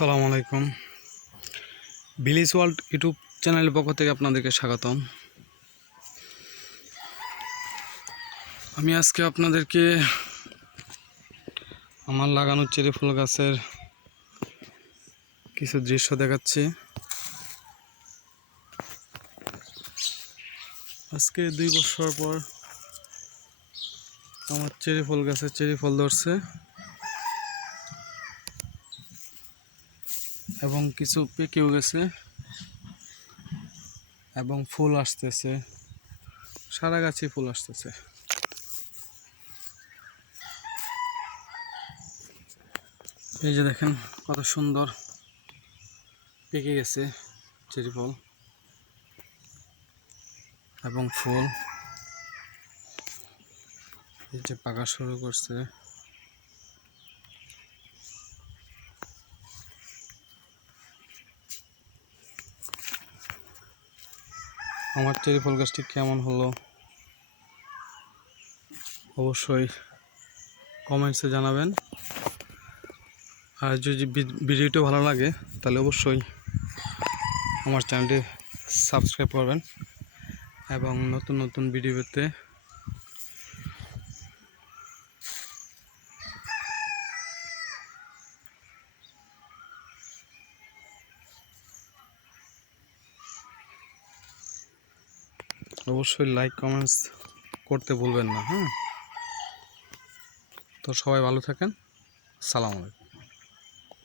আসসালামু আলাইকুম। Village world YouTube চ্যানেলের পক্ষ থেকে আপনাদেরকে স্বাগতম। আমি আজকে আপনাদেরকে আমার লাগানো চেরি ফুল গাছের কিছু দৃশ্য দেখাচ্ছি। আজকে দুই বছর পর আমার চেরি ফুল গাছে চেরি ফল ধরছে। এবং কিছু পেকেও গেছে এবং ফুল আসতেছে। সারা গাছে ফুল আসতেছে। এই যে দেখেন, কত সুন্দর পেকে গেছে চেরি ফল এবং ফুল। এই যে পাকা শুরু করছে। আমার চেরি ফল গাছটি কেমন হলো? অবশ্যই কমেন্টসে জানাবেন। আর যদি ভিডিওটি ভালো লাগে, তাহলে অবশ্যই আমার চ্যানেলটি সাবস্ক্রাইব করবেন। এবং নতুন নতুন ভিডিও পেতে অবশ্যই লাইক কমেন্টস করতে ভুলবেন না হ্যাঁ? তো সবাই ভালো থাকেন। সালাম আলাইকুম।